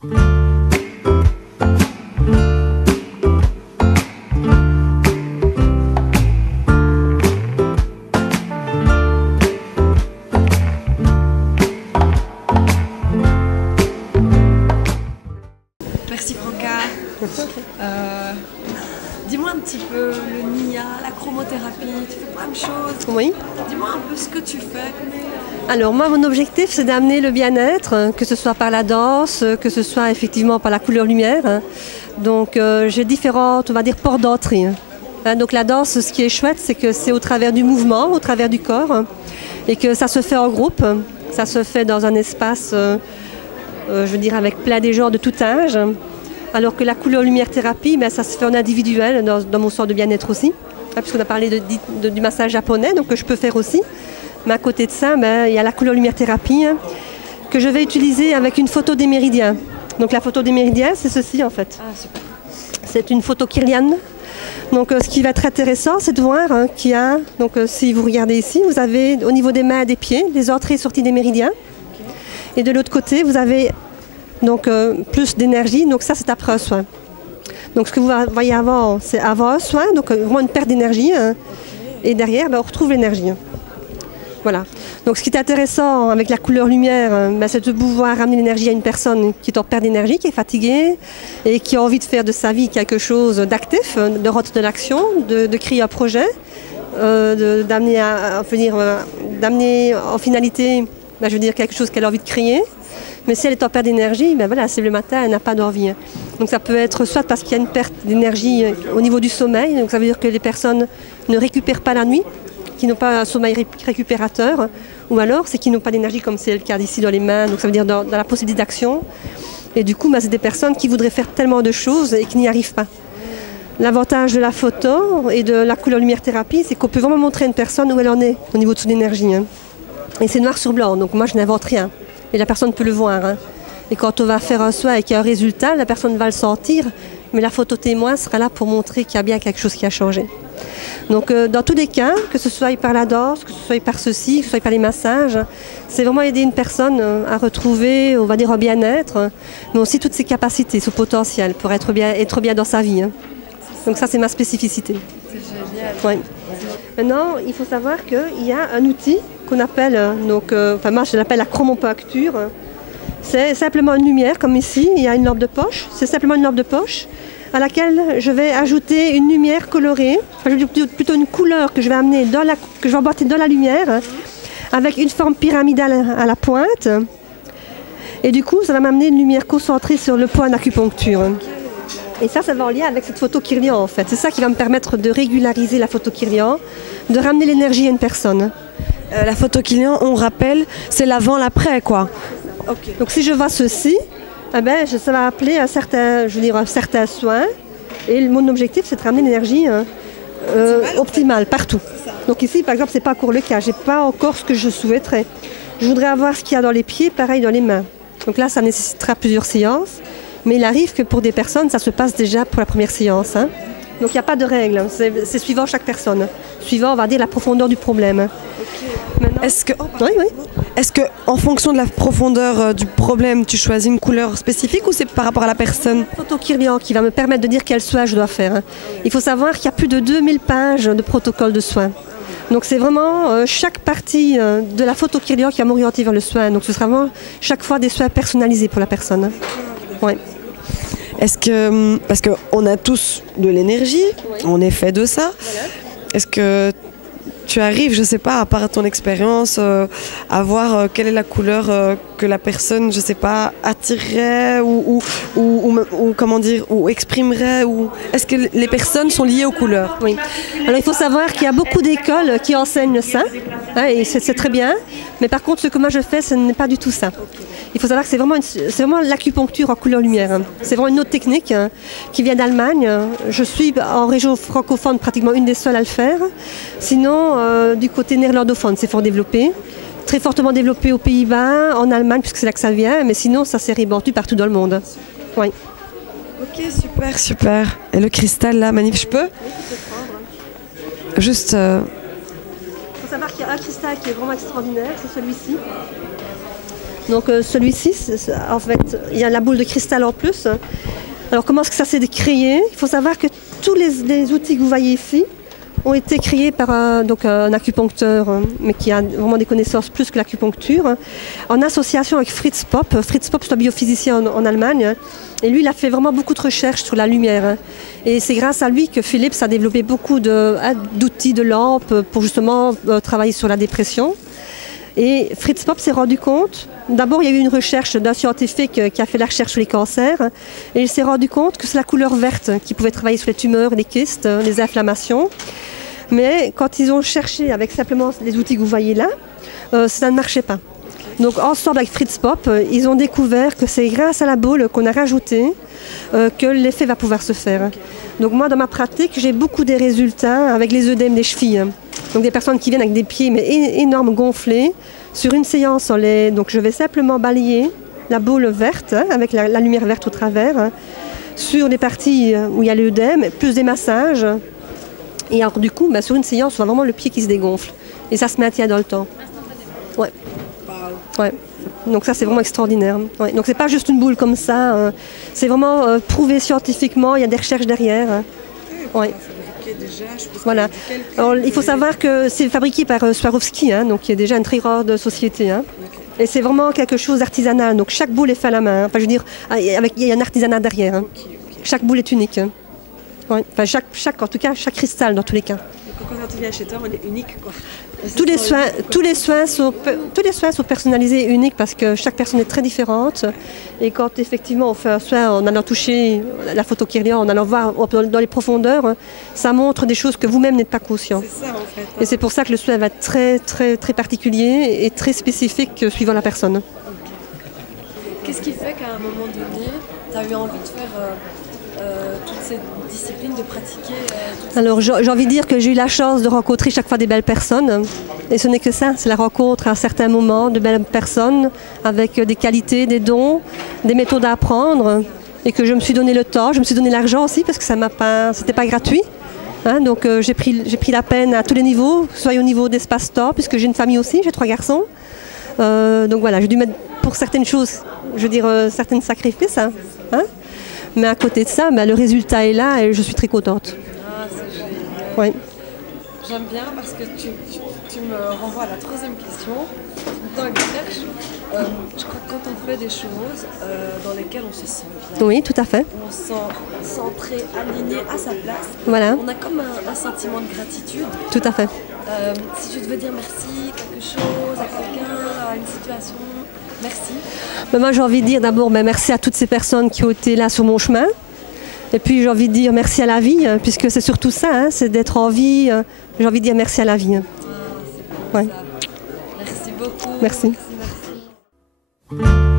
Merci Franca. Dis-moi un petit peu le NIA, la chromothérapie, tu fais plein de choses. Oui. Dis-moi un peu ce que tu fais. Alors moi, mon objectif, c'est d'amener le bien-être, que ce soit par la danse, que ce soit effectivement par la couleur lumière. Donc j'ai différentes, on va dire, portes d'entrée. Donc la danse, ce qui est chouette, c'est que c'est au travers du mouvement, au travers du corps, et que ça se fait en groupe, ça se fait dans un espace, je veux dire, avec plein des gens de tout âge. Alors que la couleur lumière thérapie, ça se fait en individuel, dans mon centre de bien-être aussi, puisqu'on a parlé du massage japonais, donc que je peux faire aussi. Mais à côté de ça, il y a la couleur lumière thérapie que je vais utiliser avec une photo des méridiens. Donc la photo des méridiens, c'est ceci en fait. Ah, super. C'est une photo kirliane. Donc ce qui va être intéressant, c'est de voir qu'il y a, donc si vous regardez ici, vous avez au niveau des mains et des pieds, les entrées et sorties des méridiens. Okay. Et de l'autre côté, vous avez donc plus d'énergie, donc ça c'est après un soin. Donc ce que vous voyez avant, c'est avant un soin, donc vraiment une perte d'énergie. Et derrière, on retrouve l'énergie. Voilà. Donc ce qui est intéressant avec la couleur lumière, c'est de pouvoir ramener l'énergie à une personne qui est en perte d'énergie, qui est fatiguée et qui a envie de faire de sa vie quelque chose d'actif, de rentrer de l'action, de créer un projet, d'amener en finalité, je veux dire, quelque chose qu'elle a envie de créer. Mais si elle est en perte d'énergie, voilà, c'est le matin, elle n'a pas d'envie. Donc ça peut être soit parce qu'il y a une perte d'énergie au niveau du sommeil, donc ça veut dire que les personnes ne récupèrent pas la nuit, qui n'ont pas un sommeil récupérateur, ou alors c'est qu'ils n'ont pas d'énergie comme c'est le cas ici dans les mains, donc ça veut dire dans la possibilité d'action. Et du coup, c'est des personnes qui voudraient faire tellement de choses et qui n'y arrivent pas. L'avantage de la photo et de la couleur lumière thérapie, c'est qu'on peut vraiment montrer à une personne où elle en est au niveau de son énergie. Et c'est noir sur blanc, donc moi je n'invente rien. Et la personne peut le voir. Et quand on va faire un soin et qu'il y a un résultat, la personne va le sentir, mais la photo témoin sera là pour montrer qu'il y a bien quelque chose qui a changé. Donc dans tous les cas, que ce soit par la danse, que ce soit par ceci, que ce soit par les massages, c'est vraiment aider une personne à retrouver, on va dire, un bien-être, mais aussi toutes ses capacités, son potentiel pour être bien dans sa vie. Donc ça, c'est ma spécificité. C'est génial. Ouais. Maintenant, il faut savoir qu'il y a un outil qu'on appelle, moi je l'appelle la chromopuncture. C'est simplement une lumière, comme ici, il y a une lampe de poche. C'est simplement une lampe de poche à laquelle je vais ajouter une lumière colorée, plutôt une couleur que je vais amener que je vais emboîter dans la lumière, avec une forme pyramidale à la pointe. Et du coup, ça va m'amener une lumière concentrée sur le point d'acupuncture. Et ça va en lien avec cette photo Kirlian en fait. C'est ça qui va me permettre de régulariser la photo Kirlian, de ramener l'énergie à une personne. La photo Kirlian, on rappelle, c'est l'avant, l'après quoi. Okay. Donc si je vois ceci, ça va appeler un certain soin. Et mon objectif, c'est de ramener l'énergie optimale partout. Donc ici, par exemple, c'est pas encore le cas. J'ai pas encore ce que je souhaiterais. Je voudrais avoir ce qu'il y a dans les pieds, pareil dans les mains. Donc là, ça nécessitera plusieurs séances. Mais il arrive que pour des personnes, ça se passe déjà pour la première séance. Donc il n'y a pas de règle, c'est suivant chaque personne, suivant, on va dire, la profondeur du problème. Okay. Est-ce que, en fonction de la profondeur du problème, tu choisis une couleur spécifique ou c'est par rapport à la personne? Photo Kirlian qui va me permettre de dire quel soin je dois faire. Il faut savoir qu'il y a plus de 2000 pages de protocole de soins. Donc c'est vraiment chaque partie de la photo Kirlian qui va m'orienter vers le soin. Donc ce sera vraiment chaque fois des soins personnalisés pour la personne. Ouais. Est-ce que, parce qu'on a tous de l'énergie, oui. On est fait de ça, voilà. Est-ce que tu arrives, je ne sais pas, à part ton expérience, à voir quelle est la couleur que la personne, je ne sais pas, attirerait ou comment dire, ou exprimerait ou... Est-ce que les personnes sont liées aux couleurs? Oui. Alors il faut savoir qu'il y a beaucoup d'écoles qui enseignent ça, et c'est très bien, mais par contre ce que moi je fais, ce n'est pas du tout ça. Il faut savoir que c'est vraiment l'acupuncture en couleur lumière. C'est vraiment une autre technique qui vient d'Allemagne. Je suis en région francophone pratiquement une des seules à le faire. Sinon, du côté néerlandophone, c'est fort développé. Très fortement développé aux Pays-Bas, en Allemagne, puisque c'est là que ça vient. Mais sinon, ça s'est répandu partout dans le monde. Oui. Ok, super, super. Et le cristal là, magnifique, je peux? Oui, tu peux prendre. Juste... Il faut savoir qu'il y a un cristal qui est vraiment extraordinaire, c'est celui-ci. Donc celui-ci, en fait, il y a la boule de cristal en plus. Alors comment est-ce que ça s'est créé? Il faut savoir que tous les outils que vous voyez ici ont été créés par un acupuncteur, mais qui a vraiment des connaissances plus que l'acupuncture, en association avec Fritz Popp. Fritz Popp, c'est un biophysicien en Allemagne, et lui, il a fait vraiment beaucoup de recherches sur la lumière. Et c'est grâce à lui que Philips a développé beaucoup d'outils, de lampes, pour justement travailler sur la dépression. Et Fritz Popp s'est rendu compte, d'abord il y a eu une recherche d'un scientifique qui a fait la recherche sur les cancers, et il s'est rendu compte que c'est la couleur verte qui pouvait travailler sur les tumeurs, les kystes, les inflammations. Mais quand ils ont cherché avec simplement les outils que vous voyez là, ça ne marchait pas. Donc ensemble avec Fritz Popp, ils ont découvert que c'est grâce à la boule qu'on a rajouté que l'effet va pouvoir se faire. Donc moi dans ma pratique, j'ai beaucoup des résultats avec les œdèmes des chevilles. Donc des personnes qui viennent avec des pieds mais énormes gonflés. Sur une séance, donc je vais simplement balayer la boule verte avec la lumière verte au travers sur des parties où il y a l'œdème, plus des massages. Et alors du coup, sur une séance, on a vraiment le pied qui se dégonfle. Et ça se maintient dans le temps. Ouais. Ouais. Donc ça, c'est vraiment extraordinaire. Ouais. Donc c'est pas juste une boule comme ça. C'est vraiment prouvé scientifiquement. Il y a des recherches derrière. Ouais. Voilà. Alors, il faut savoir que c'est fabriqué par Swarovski, donc qui est déjà une très grande société. Et c'est vraiment quelque chose d'artisanal. Donc chaque boule est faite à la main. Enfin, je veux dire, il y a un artisanat derrière. Chaque boule est unique. Ouais. Enfin, en tout cas, chaque cristal dans tous les cas. Donc, quand on vient chez toi, on est unique, quoi. Tous les soins sont personnalisés et uniques parce que chaque personne est très différente. Et quand effectivement on fait un soin en allant toucher la photo qui est là, en allant voir dans les profondeurs, ça montre des choses que vous-même n'êtes pas conscient. C'est ça, en fait. Et c'est pour ça que le soin va être très, très, très particulier et très spécifique suivant la personne. Qu'est-ce qui fait qu'à un moment donné, tu as eu envie de faire toutes ces disciplines, de pratiquer Alors j'ai envie de dire que j'ai eu la chance de rencontrer chaque fois des belles personnes. Et ce n'est que ça, c'est la rencontre à un certain moment de belles personnes avec des qualités, des dons, des méthodes à apprendre. Et que je me suis donné le temps, je me suis donné l'argent aussi parce que c'était pas gratuit. Donc j'ai pris la peine à tous les niveaux, soit au niveau d'espace-temps, puisque j'ai une famille aussi, j'ai 3 garçons. Donc voilà, j'ai dû mettre pour certaines choses, je veux dire certains sacrifices. Mais à côté de ça, le résultat est là et je suis très contente. Ah, c'est génial. Ouais. J'aime bien parce que tu me renvoies à la 3e question. Dans la recherche, je crois que quand on fait des choses dans lesquelles on se sent bien, oui, tout à fait. on se sent centré, aligné à sa place, voilà. On a comme un sentiment de gratitude. Tout à fait. Si tu devais dire merci, quelque chose, à quelqu'un, à une situation, merci. Moi j'ai envie de dire d'abord merci à toutes ces personnes qui ont été là sur mon chemin. Et puis j'ai envie de dire merci à la vie, puisque c'est surtout ça, c'est d'être en vie. J'ai envie de dire merci à la vie. C'est beau, ça. Merci beaucoup. Merci. Merci.